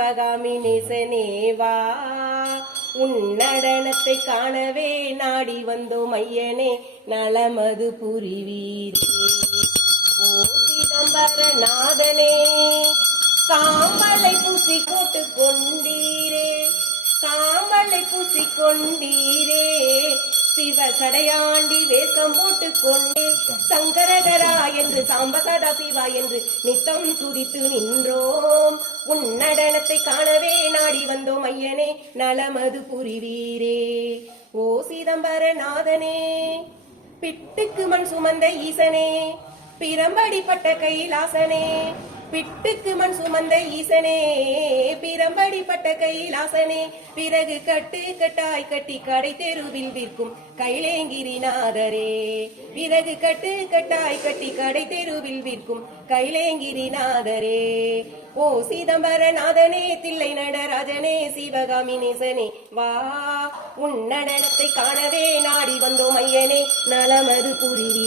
சிவகாமி நேசனேவா உன் நடனத்தை காணவே நாடி வந்தோம் ஐயனே நலமது புரிவீரே. ஓ சிதம்பரநாதனே சாம்பலை பூசி போட்டு கொண்டீரே. சாம்பலை பூசி கொண்டீரே சிவ சடையாண்டி வேஷம் போட்டு கொண்டே என்று சாம்ப சிவா என்று நித்தம் துதித்து நின்றோம். உன் நடனத்தை காணவே நாடி வந்தோம் ஐயனே நலமது புரிவீரே. ஓ சிதம்பரநாதனே பிட்டுக்கு மண் சுமந்த ஈசனே பிரம்படிப்பட்ட கைலாசனே பிட்டுக்கு மண் சுமந்த ஈசனே. பிரம்படிப்பட்ட கைலாசனே. பிறகு கட்டு கட்டாய் கட்டி கடை தெருவில் விற்கும் கைலேங்கிரிநாதரே. பிறகு கட்டு கட்டாய் கட்டி கடை தெருவில் விற்கும் கைலேங்கிரிநாதரே. ஓ சிதம்பரநாதனே தில்லை நடராஜனே சிவகாமி நேசனே வா. உன் நடனத்தை காணவே நாடி வந்தோம் ஐயனே. நலமது புரிவீரே